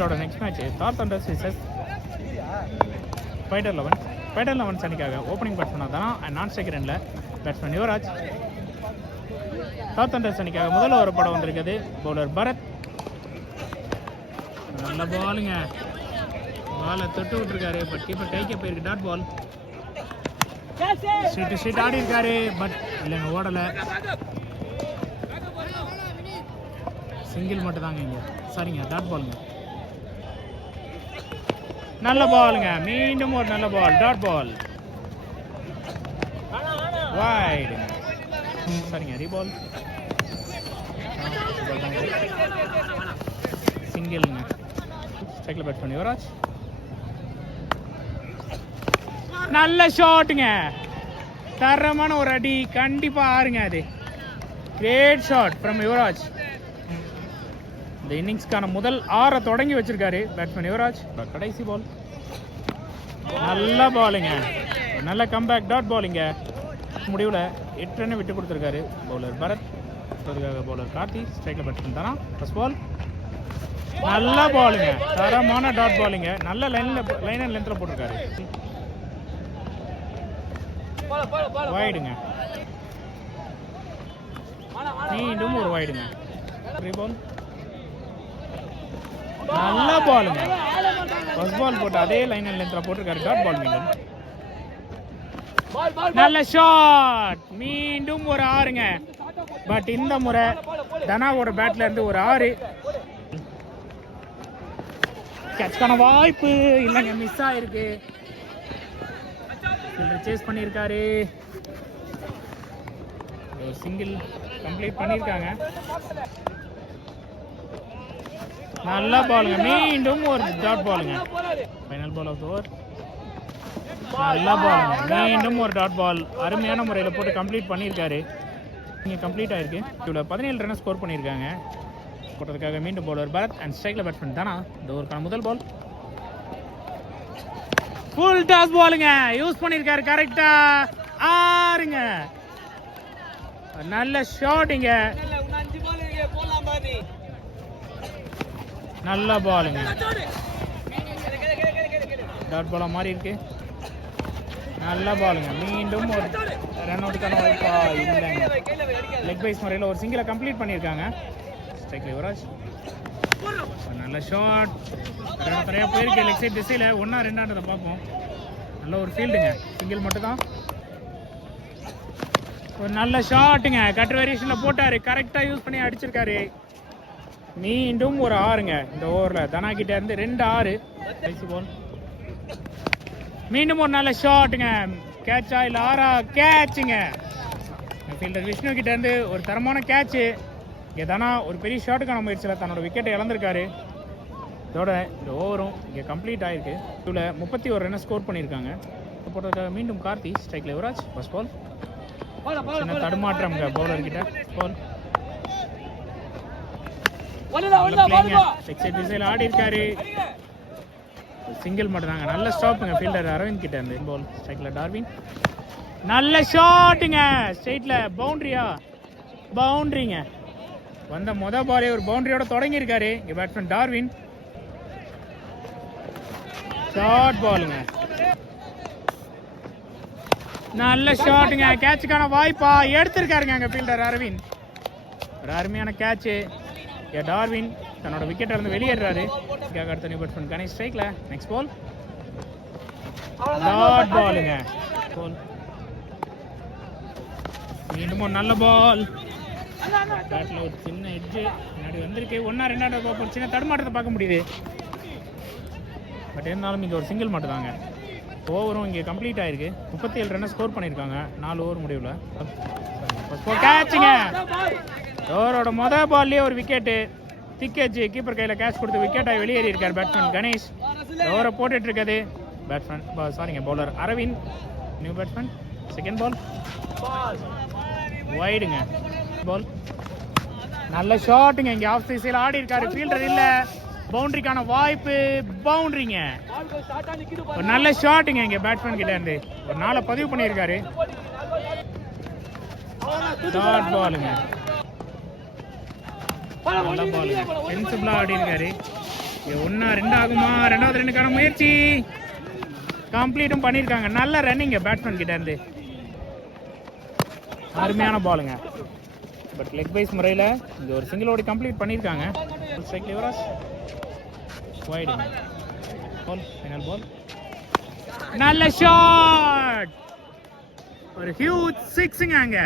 Next match தார் thunders versus fighter 11. Fighter 11 அணிக்காக opening பேட்ஸ்மேனாக தானா அண்ட் நான் ஸ்ட்ரைக்கர் எண்டில் பேட்ஸ்மேன் யுவராஜ். தார் தண்டர்ஸ் அணிக்காக முதல் ஓவர் படம் வந்திருக்குது. பவுலர் பரத். நல்ல பாலுங்க, பாலை தொட்டு விட்டுருக்காரு. பட் கீப்பர் கைக்க போயிருக்கு. Dot ball. ஸ்ட்ரீட் ஆடி இருக்காரு. பட் இல்லைங்க, ஓடலை. சிங்கிள் மட்டும் தாங்க இங்கே. சரிங்க, டாட் பாலுங்க. நல்ல பாலுங்க, மீண்டும் ஒரு நல்ல பால். Dot ball. வைட். சரிங்க, ரீபால். சிங்கிள்ங்க. ஸ்ட்ரைக்கில் பேட் பண்ணி யுவராஜ். நல்ல ஷாட்டுங்க, தரமான ஒரு அடி. கண்டிப்பாக ஆறுங்க அது. Great shot from Yuvraj. இந்த இன்னிங்ஸ்க்கான முதல் 6 தொடங்கி வச்சிருக்காரு பேட்ஸ்மேன் யுவராஜ். கடைசி பால். நல்ல பாலுங்க, நல்ல கம்பேக். டாட் பாலிங்க. முடிவில் 8 ரன் விட்டு கொடுத்துருக்காரு பவுலர் பரத். அதுக்காக பவுலர் கார்த்தி. ஸ்ட்ரைக்கில் பேட்ஸ்மேன் தானா. First ball. நல்ல பாலுங்க, தரமான டாட் பாலிங்க. நல்ல லைன் அண்ட் லென்த்தில் போட்டிருக்காரு. வைடுங்க, மீண்டும் ஒரு வைடுங்க. ரீபால். நல்ல பாலுங்க, ஃபர்ஸ்ட் பால் போட்டு அதே லைன் அண்ட் லென்த்ல போட்டிருக்காரு. Dot ball. மீண்டும் நல்ல ஷாட். மீண்டும் ஒரு 6ங்க. பட் இந்த முறை தனாவோட பேட்ல இருந்து ஒரு 6. கேட்ச்க்கான வாய்ப்பு இல்லைங்க, மிஸ் ஆயிருக்கு. சேஸ் பண்ணியிருக்காரு. சிங்கிள் கம்ப்ளீட் பண்ணியிருக்காங்க. நல்ல பாலுங்க, மீண்டும் ஒரு டாட் பாலுங்க. Final ball of the over. நல்ல பாலுங்க, மீண்டும் ஒரு டாட் பால். அருமையான முறையில் போட்டு கம்ப்ளீட் பண்ணியிருக்காரு. இங்கே கம்ப்ளீட் ஆயிருக்கு. இவ்வளோ 17 ரன் ஸ்கோர் பண்ணியிருக்காங்க. போட்டதுக்காக மீண்டும் பவுலர் பரத் அண்ட் ஸ்ட்ரைக்கில் பேட்ஸ்மேன் தானா. இந்த ஓவருக்கான முதல் பால். ஃபுல் டாஸ் பாலுங்க, யூஸ் பண்ணியிருக்காரு கரெக்டா. 6ங்க. நல்ல ஷாட்டுங்க, நல்ல பாலுங்க. டாட் பாலா மாறி இருக்கு. நல்ல பாலுங்க, மீண்டும் ஒரு ரன் அவுட்டுக்கான வாய்ப்பா இல்லைங்க. லெக் பைஸ் முறையில் ஒரு சிங்கிளை கம்ப்ளீட் பண்ணியிருக்காங்க. ஸ்ட்ரைக்கில் யுவராஜ். நல்ல ஷாட். நிறையா போயிருக்கு லெக் சைட் திசையில். 1-2 பார்ப்போம். நல்ல ஒரு ஃபீல்டுங்க. சிங்கிள் மட்டும் தான். ஒரு நல்ல ஷாட்டுங்க, கட் வேரியேஷனில் போட்டார். கரெக்டாக யூஸ் பண்ணி அடிச்சிருக்காரு. மீண்டும் ஒரு 6ங்க. இந்த ஓவரில் தனா கிட்ட இருந்து 2 6. பால். மீண்டும் ஒரு நல்ல ஷாட்டுங்க. கேட்சா இல்லை 6ஆ? கேட்சுங்க. ஃபீல்டர் விஷ்ணு கிட்ட இருந்து ஒரு தரமான கேட்சு. இங்கே தானா ஒரு பெரிய ஷாட்டுக்கான முயற்சியில் தன்னோட விக்கெட்டை இழந்திருக்காரு. இதோட இந்த ஓவரும் இங்கே கம்ப்ளீட் ஆகிருக்கு. இதில் 31 ரன் ஸ்கோர் பண்ணியிருக்காங்க. போட்டதுக்காக மீண்டும் கார்த்தி. ஸ்ட்ரைக்கில் யுவராஜ். First ball. சின்ன தடுமாற்றம்ங்க பவுலர் கிட்ட. பால். ஆடி இருக்காரு. சிங்கிள் மட்டும் தாங்க. நல்ல ஸ்டாப்புங்க ஃபீல்டர் அரவிந்த் கிட்ட இருந்து. பால். ஸ்ட்ரைக்ல டார்வின். நல்ல ஷாட்டுங்க, ஸ்ட்ரைட்ல. பவுண்டரியா? பவுண்டரிங்க. வந்த மொதல் பாலே ஒரு பவுண்டரியோட தொடங்கி இருக்காரு இங்க பேட்ஸ்மேன் டார்வின். ஷார்ட் பாலுங்க. நல்ல ஷாட்டுங்க, கேட்சுக்கான வாய்ப்பா எடுத்திருக்காருங்க அங்க ஃபீல்டர் அரவிந்த். ஒரு அருமையான கேட்சு. டார்வின் தன்னோட விக்கெட் இருந்து வெளியேறாரு. அடுத்த நியூ பேட்ஸ்மேன் கணேஷ். ஸ்ட்ரைக்ல நெக்ஸ்ட் பால். டாட் பாலுங்க. மீண்டும் ஒரு நல்ல பால். பேட்ல ஒரு சின்ன எட்ஜ் முன்னாடி வந்திருக்கு. 1-2 பார்ப்போம். சின்ன தடுமாற்றத்தை பார்க்க முடியுது. பட் இருந்தாலும் இங்கே ஒரு சிங்கிள் மட்டும் தாங்க. ஓவரும் இங்கே கம்ப்ளீட் ஆயிருக்கு. 37 ரன் ஸ்கோர் பண்ணியிருக்காங்க 4 ஓவர் முடிவில். கேட்சுங்க. ஓவரோட மொதல் பால்லேயே ஒரு விக்கெட்டு. திக்கேஜ் கீப்பர் கையில் கேட்ச் கொடுத்து விக்கெட் ஆகி வெளியேறி இருக்கார் பேட்ஸ்மேன் கணேஷ். ஓவரை போட்டுட்டு இருக்காது பேட்ஸ்மேன் சாரிங்க bowler Aravind. New batsman. Second ball. வைடுங்க. பால். நல்ல ஷாட்டுங்க. இங்கே ஆஃப் சைஸில் ஆடி இருக்காரு. ஃபீல்டர் இல்லை. பவுண்டரிக்கான வாய்ப்பு. பவுண்டரிங்க. ஒரு நல்ல ஷாட்டுங்க இங்கே பேட்ஸ்மேன் கிட்ட இருந்து. ஒரு 4 பதிவு பண்ணியிருக்காரு. டாட் பாலுங்க. நல்ல பாலுங்க. சென்சிபிளாக ஆடி இருக்காரு. ஒன்னா ரெண்டு ஆகுமா? ரெண்டாவது ரெண்டுக்கான முயற்சி கம்ப்ளீட்டும் பண்ணியிருக்காங்க. நல்ல ரன்னிங்க பேட்ஸ்மேன் கிட்ட இருந்து. அருமையான பாலுங்க. பட் லெக் பைஸ் முறையில் இங்கே ஒரு சிங்கிள் ஓடி கம்ப்ளீட் பண்ணியிருக்காங்க. ஸ்ட்ரைக் யுவராஜ் வைடு பால், ஃபைனல் பால். நல்ல ஷாட், ஒரு ஹியூஜ் சிக்ஸுங்க அங்கே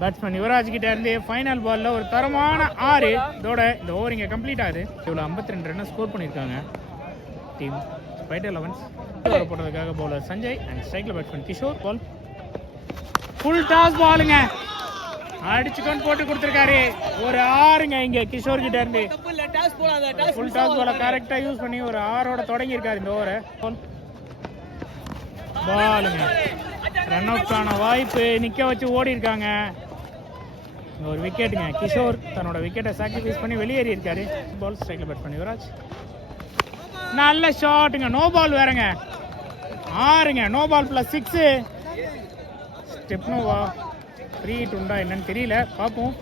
பேட்ஸ்மேன் யுவராஜ் கிட்ட இருந்து. ஃபைனல் பாலில் ஒரு தரமான 6. இதோட இந்த ஓவர் இங்கே கம்ப்ளீட் ஆகுது. இவ்வளோ 52 ரன் ஸ்கோர் பண்ணியிருக்காங்க டீம் ஸ்பைடர் 11. போடுறதுக்காக பவுலர் சஞ்சய் அண்ட் ஸ்ட்ரைக்கில் பேட்ஸ்மேன் கிஷோர். பால் ஃபுல் டாஸ் பாலுங்க, அடிச்சுக்கொண்டு போட்டு கொடுத்துருக்காரு. ஒரு 6ங்க இங்கே கிஷோர் கிட்ட இருந்து. ஃபுல் டாஸ் பாலை கரெக்டாக யூஸ் பண்ணி ஒரு 6ஓட தொடங்கியிருக்காரு இந்த ஓவரை. பாலுங்க ரன் அவுட்கான வாய்ப்பு, நிற்க வச்சு ஓடி இருக்காங்க. ஒரு விக்கெட்டுங்க. கிஷோர் தன்னோட விக்கெட்டை சாக்ரிஃபைஸ் பண்ணி வெளியேறி இருக்காரு. பால் ஸ்ட்ரைக்கில் பேட் பண்ணி யுவராஜ். நல்ல ஷாட்டுங்க, நோ பால் வேறங்க. 6ங்க, நோ பால் ப்ளஸ் 6. ஸ்டெப்னோவா ஃப்ரீ ஹிட் உண்டா என்னன்னு தெரியல, பார்ப்போம்.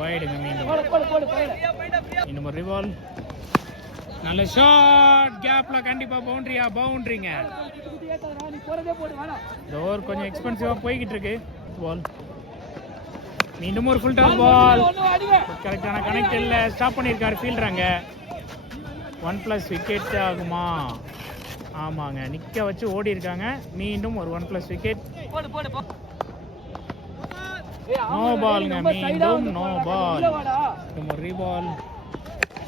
வைடுங்க, மீண்டும் இன்னும் ஒரு ரிவால்வ். நல்ல ஷாட், கேப்ல கண்டிப்பா பவுண்டரிங்க. இந்த ஓவர் கொஞ்சம் எக்ஸ்பென்சிவா போய்கிட்டு இருக்கு. பால் மீண்டும் ஒரு ஃபுல் டாஸ் பால், கரெக்டான கனெக்ட் இல்ல, ஸ்டாப் பண்ணியிருக்காரு ஃபீல்டராங்க. 1+ விக்கெட் ஆகுமா? ஆமாங்க, நிக்க வச்சு ஓடி இருக்காங்க. மீண்டும் ஒரு 1+ விக்கெட். நோ பால்ங்க, மீண்டும் நோ பால். ஒரு ரீபால்,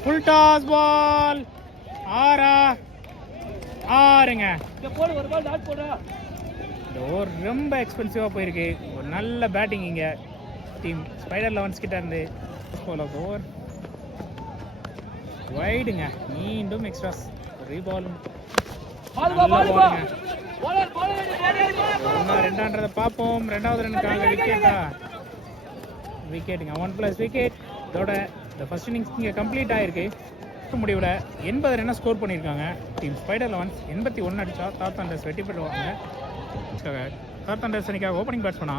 ஃபுல் டாஸ் பால். 6ங்க. இந்த ஓவர் ரொம்ப எக்ஸ்பென்சிவா போயிருக்கு. ஒரு நல்ல பேட்டிங் இங்க டீம் ஸ்பைடர் 11 கிட்ட இருந்து. ஓவர் வைடுங்க, மீண்டும் எக்ஸ்ட்ராஸ். ரீபால் ரெண்டான்றதை பார்ப்போம். ரெண்டாவது ரனுக்காக விக்கெட்டா? விக்கெட்டுங்க, 1+ விக்கெட். இதோட இந்த ஃபர்ஸ்ட் இன்னிங்ஸ் இங்கே கம்ப்ளீட் ஆயிருக்கு. முடிவில் 80 ரன்னை ஸ்கோர் பண்ணியிருக்காங்க டீம் ஸ்பைடர் 11. 81 அடிச்சா தார் தண்டர்ஸ் வெற்றி பெறுவாங்க. தார் தண்டர்ஸ் அன்னைக்காக ஓப்பனிங் பேட்ஸ்மேனா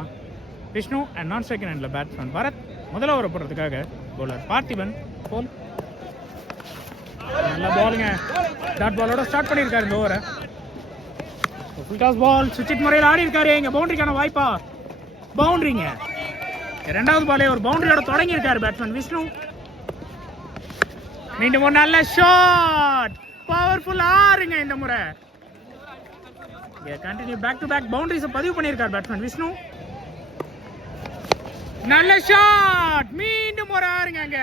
விஷ்ணு அண்ட் நான் ஸ்ட்ரைக் ஹேண்டில் பேட்ஸ்மேன் பரத். முதல் ஓவர் போடுறதுக்காக பவுலர் பார்த்திபன். போல் நல்ல பாலுங்க, டாட் பாலோட ஸ்டார்ட் பண்ணியிருக்காரு இந்த ஓவரை. ஃபுல் டாஸ் பால், சுவிட்ச் முறையில் ஆடி இருக்காரு. இங்கே பவுண்டரிக்கான வாய்ப்பா? பவுண்டரிங்க. ரெண்டாவது பாலே ஒரு பவுண்டரியோட தொடங்கி இருக்காரு பேட்ஸ்மேன் விஷ்ணு. மீண்டும் ஒரு நல்ல ஷாட், பவர்ஃபுல் 6ங்க இந்த முறை. Continue back to back boundaries பதிவு பண்ணியிருக்காரு பேட்ஸ்மேன் விஷ்ணு. நல்ல ஷாட், மீண்டும் ஒரு 6ங்க. அங்க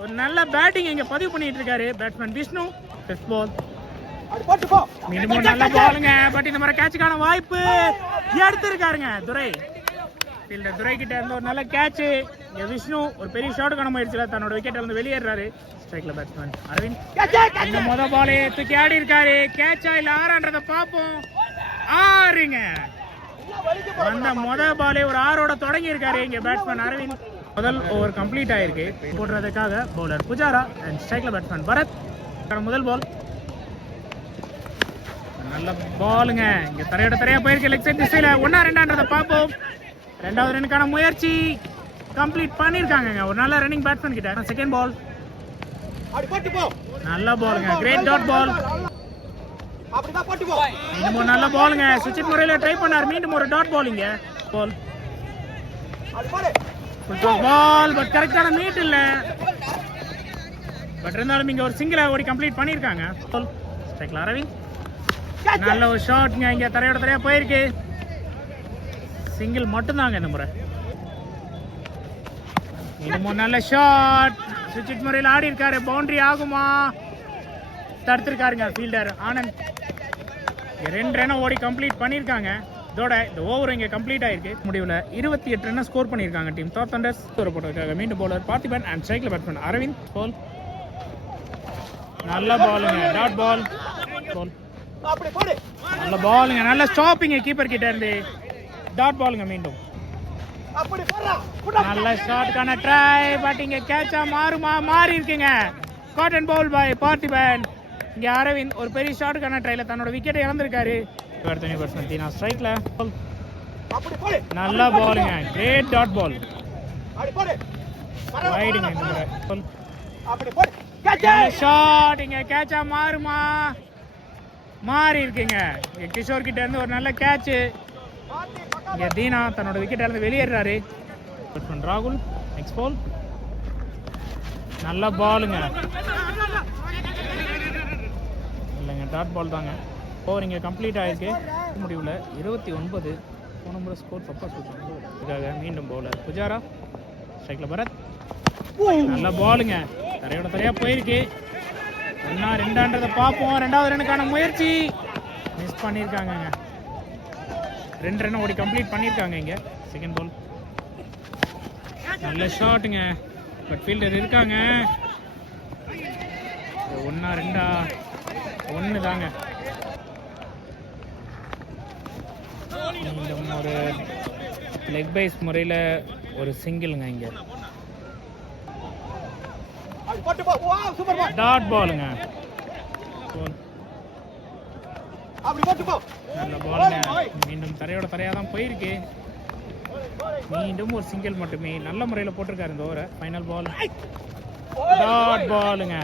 ஒரு நல்ல பேட்டிங் இங்க பதிவு பண்ணிட்டு இருக்காரு பேட்ஸ்மேன் விஷ்ணு. டெஸ்ட் பால், மீண்டும் ஒரு நல்ல பாலுங்க. பட் இந்த முறை கேட்சுக்கான வாய்ப்பு எடுத்திருக்காருங்க துரை. ஃபீல்டர் துரை கிட்ட இருந்த ஒரு நல்ல கேட்ச். விஷ்ணு ஒரு பெரிய ஷாட்டுக்கான முயற்சியில தன்னோட விக்கெட்ல வந்து வெளியேறாரு. ஸ்ட்ரைக்ல பேட்ஸ்மேன் அரவிந்த். இந்த முத பாலே தூக்கி ஆடி இருக்காரு. கேட்சா இல்ல 6ன்றத பாப்போம். 6ங்க. அந்த முத பாலே ஒரு 6ஓட தொடங்கி இருக்காரு இங்க பேட்ஸ்மேன் அரவிந்த். முதல் ஓவர் கம்ப்ளீட் ஆயிருக்கு. போடுறதுக்காக பவுலர் புஜாரா அண்ட் ஸ்ட்ரைக்ல பேட்ஸ்மேன் பரத். முதல் பால் நல்ல பாலுங்க. இங்க தரையா போயிருக்கு லெக் சைட் திசையில. 1-2ன்றத பாப்போம். ரெண்டாவது ரனுக்கான முயற்சி கம்ப்ளீட் பண்ணிருக்காங்க. ஒரு நல்ல ரன்னிங் பேட்ஸ்மேன் கிட்ட. செகண்ட் பால் நல்ல பாலுங்க, கிரேட் டாட் பால். மீண்டும் ஒரு நல்ல பாலுங்க, சுவிட்ச் முறையில ட்ரை பண்ணார். மீண்டும் ஒரு டாட் பாலிங்க. பால் பால் பட் கரெக்டான மீட் இல்ல. பட் இருந்தாலும் இங்க ஒரு சிங்கிளா ஓடி கம்ப்ளீட் பண்ணிருக்காங்க. ஸ்ட்ரைக்ல அரவிந்த். நல்ல ஒரு ஷாட்ங்க. இங்க தரையா போயிருக்கு. சிங்கிள் மட்டும்தாங்க இந்த முறை. இன்னும் நல்ல ஷாட், சுவிட்ச் முறையில் ஆடி இருக்காரு. பவுண்டரி ஆகுமா? தடுத்திருக்காருங்க ஃபீல்டர் ஆனந்த். 2 ரன் ஓடி கம்ப்ளீட் பண்ணியிருக்காங்க. இதோட இந்த ஓவர் இங்கே கம்ப்ளீட் ஆயிருக்கு. முடிவில் 28 ரன் ஸ்கோர் பண்ணியிருக்காங்க டீம் தார் தண்டர்ஸ். ஸ்கோர் போட்டதுக்காக மீண்டும் பவுலர் பார்த்திபன் அண்ட் ஸ்ட்ரைக்ல பேட்ஸ்மேன் அரவிந்த். பால் நல்ல பாலுங்க, டாட் பால். நல்ல பாலுங்க, நல்ல ஸ்டாப்பிங்க கீப்பர் கிட்ட இருந்து. டாட் பாலுங்க. மீண்டும் நல்ல ஷாட்கான ட்ரை. பட் இங்க கேட்சா மாறி இருக்குங்க. Caught and bowled by Parthiban. இங்க அரவிந்த் ஒரு பெரிய ஷாட்டுக்கான ட்ரைல தன்னோட விக்கெட்டை இழந்திருக்காரு. ஸ்ட்ரைக்ல நல்ல பாலுங்க, கிரேட் டாட் பால். வைடுங்க இந்த முறை. ஷாட் இங்க கேட்சா மாறுமா? மாறி இருக்குங்க. கிஷோர் கிட்ட இருந்து ஒரு நல்ல கேட்ச். இங்க தீனா தன்னோட விக்கெட் இருந்து வெளியேறாரு. ராகுல் நெக்ஸ்ட் பால். நல்ல பாலுங்க. இல்லைங்க டாட் பால் தாங்க. ஓவர் இங்கே கம்ப்ளீட் ஆயிருக்கு. முடிவில் 29. போன முறை ஸ்கோர் தப்பாக சொல்லிட்டாங்க. மீண்டும் பவுலர் புஜாரா. ஸ்ட்ரைக்கில் பரத். நல்ல பாலுங்க. தரையோட தரையாக போயிருக்கு. 1-2 பார்ப்போம். 2வது ரனுக்கான முயற்சி மிஸ் பண்ணியிருக்காங்க. 2 ரன் ஓடி கம்ப்ளீட் பண்ணியிருக்காங்க. இங்கே செகண்ட் பால். நல்ல ஷாட்டுங்க. பட் ஃபீல்டர் இருக்காங்க. 1-2 1 தாங்க. ஒரு லெக் பைஸ் முறையில் ஒரு சிங்கிளுங்க. இங்கே டாட் பாலுங்க. நல்ல பாலுங்க. மீண்டும் தரையோட தரையாக தான் போயிருக்கு. மீண்டும் ஒரு சிங்கிள் மட்டுமே நல்ல முறையில் போட்டிருக்காரு இந்த ஓவரை. ஃபைனல் பால் டாட் பாலுங்க.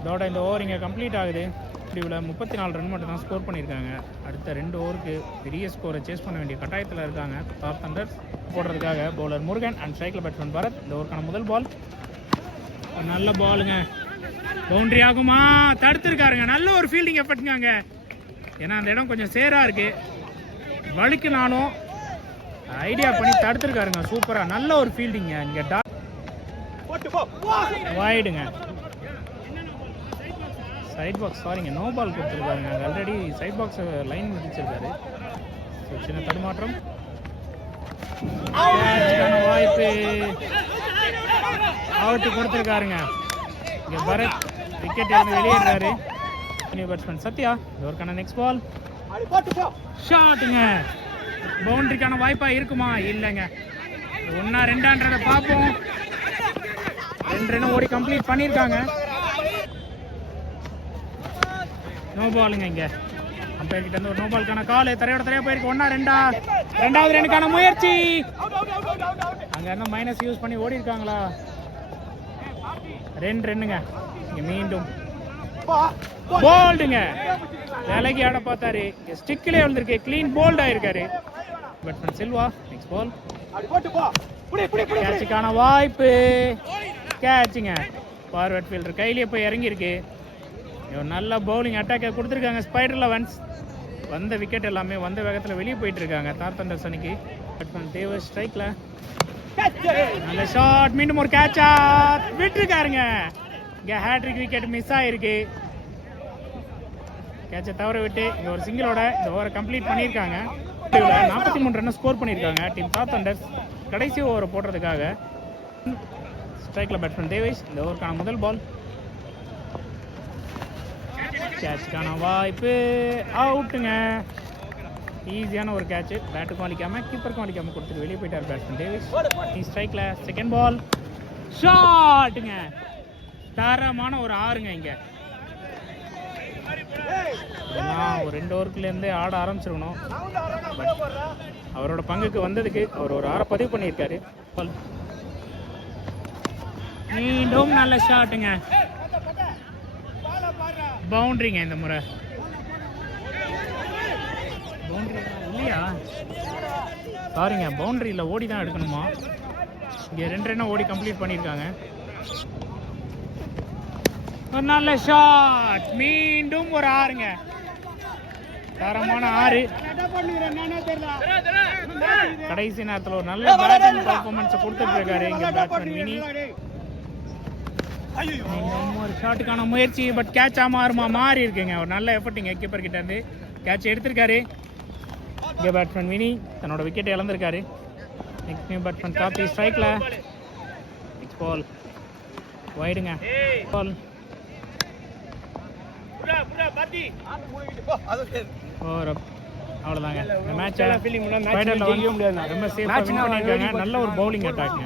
இதோட இந்த ஓவர் இங்கே கம்ப்ளீட் ஆகுது. முடிவில் 34 ரன் மட்டும் தான் ஸ்கோர் பண்ணியிருக்காங்க. அடுத்த 2 ஓவருக்கு பெரிய ஸ்கோரை சேஸ் பண்ண வேண்டிய கட்டாயத்தில் இருக்காங்க. தார் தண்டர்ஸ் போடுறதுக்காக பவுலர் முருகன் அண்ட் ஸ்ட்ரைக்கில் பேட்ஸ்மேன் பரத். இந்த ஓவருக்கான முதல் பால் நல்ல பாலுங்க. பவுண்டரி ஆகுமா? தடுத்துருக்காருங்க. நல்ல ஒரு ஃபீல்டிங் எஃபர்ட்டுங்க. ஏன்னா அந்த இடம் கொஞ்சம் சேராக இருக்கு. வழுக்குனாலும் ஐடியா பண்ணி தடுத்துருக்காருங்க. சூப்பராக நல்ல ஒரு ஃபீல்டிங்க. இங்கே வைடுங்க. சைட் பாக்ஸ் சாரிங்க நோ பால் கொடுத்துருக்காருங்க. ஆல்ரெடி சைட் பாக்ஸ் லைன் முடிச்சிருக்காரு. சின்ன தடுமாற்றம். வாய்ப்பு அவுட்டு கொடுத்துருக்காருங்க. இங்கே பரத் விக்கெட் இருந்து வெளியேறாரு. பேட்ஸ்மேன் சத்யா. இதற்கான நெக்ஸ்ட் பால் ஷாட்டுங்க. பவுண்டரிக்கான வாய்ப்பா இருக்குமா? இல்லைங்க. 1-2 பார்ப்போம். 2 ரன் ஓடி கம்ப்ளீட் பண்ணியிருக்காங்க. நோ பாலுங்க. இங்கே அம்பையர் கிட்ட இருந்து ஒரு நோ பாலுக்கான கால். தரையோட தரையா போயிருக்கு. 1-2 2வது ரனுக்கான முயற்சி. அங்க இருந்து மைனஸ் யூஸ் பண்ணி ஓடி இருக்காங்களா? 2 ரன்னுங்க. இங்க மீண்டும் போல்டுங்க. விலகி ஆட பார்த்தாரு. ஸ்டிக்கிலே விழுந்திருக்கு. கிளீன் போல்ட் ஆயிருக்காரு பேட்ஸ்மேன் செல்வா. நெக்ஸ்ட் பால் கேட்சுக்கான வாய்ப்பு. கேட்சுங்க. ஃபார்வர்ட் ஃபீல்டர் கையிலேயே போய் இறங்கியிருக்கு. நல்ல பவுலிங் அட்டாக்கை கொடுத்துருக்காங்க. ஸ்பைடர் லெவன்ஸ் வந்த விக்கெட் எல்லாமே வந்த வேகத்தில் வெளியே போயிட்டு இருக்காங்க. தார் தண்டர்ஸ் அன்னைக்கு பேட்ஸ்மேன் தேவ ஸ்ட்ரைக்கில் நல்ல ஷாட். மீண்டும் ஒரு கேட்சா விட்டுருக்காருங்க. இங்கே ஹேட்ரிக் விக்கெட் மிஸ் ஆகிருக்கு. கேட்சை தவற விட்டு இங்கே ஒரு சிங்கிளோட இந்த ஓவரை கம்ப்ளீட் பண்ணியிருக்காங்க. 43 ரன் ஸ்கோர் பண்ணியிருக்காங்க டீம் தார் தண்டர்ஸ். கடைசி ஓவரை போடுறதுக்காக ஸ்ட்ரைக்கில் பேட்ஸ்மேன் தேவேஷ். இந்த ஓவருக்கான முதல் பால் கேட்சுக்கான வாய்ப்பு அவுட்டுங்க. ஈஸியான ஒரு கேட்சு. பேட்டுக்கும் அடிக்காம கீப்பருக்கும் அடிக்காம கொடுத்துட்டு வெளியே போயிட்டார் பேட்ஸ்மேன் டேவிஸ். ஸ்ட்ரைக்கில் செகண்ட் பால் ஷாட்டுங்க. தரமான ஒரு 6ங்க. இங்கே ஒரு 2 ஓவருக்குலேருந்தே ஆட ஆரம்பிச்சிருக்கணும். பட் அவரோட பங்குக்கு வந்ததுக்கு அவர் ஒரு 6 பதிவு பண்ணியிருக்காரு. மீண்டும் நல்ல ஷாட்டுங்க. பவுண்டரிங்க. இந்த முறை பவுண்டரி இல்லையா? சாரிங்க பவுண்டரியில் ஓடி தான் எடுக்கணுமா? இங்கே 2 ரன் ஓடி கம்ப்ளீட் பண்ணியிருக்காங்க. ஒரு நல்ல ஷாட். மீண்டும் ஒரு 6ங்க. தரமான 6. கடைசி நேரத்தில் ஒரு நல்ல பேட்டிங் பர்ஃபார்மன்ஸை கொடுத்துட்டு இருக்காரு இங்கே பேட்ஸ்மேன் வினி. ஒரு ஷாட்டுக்கான முயற்சி. பட் கேட்சா மாறி இருக்குங்க. ஒரு நல்ல எஃபர்ட்டிங்க கீப்பர் கிட்ட இருந்து கேட்ச் எடுத்திருக்காரு. இங்கே பேட்ஸ்மேன் வினி தன்னோட விக்கெட்டை இழந்திருக்காரு. நெக்ஸ்ட் நியூ பேட்ஸ்மேன் கார்த்தி ஸ்ட்ரைக்கில். நெக்ஸ்ட் பால் வைடுங்க. பால் அவ்வளோதாங்க. இந்த மேட்சை ரொம்ப சேஃபாக வின் பண்ணியிருக்காங்க. நல்ல ஒரு பவுலிங் அட்டாக்ங்க.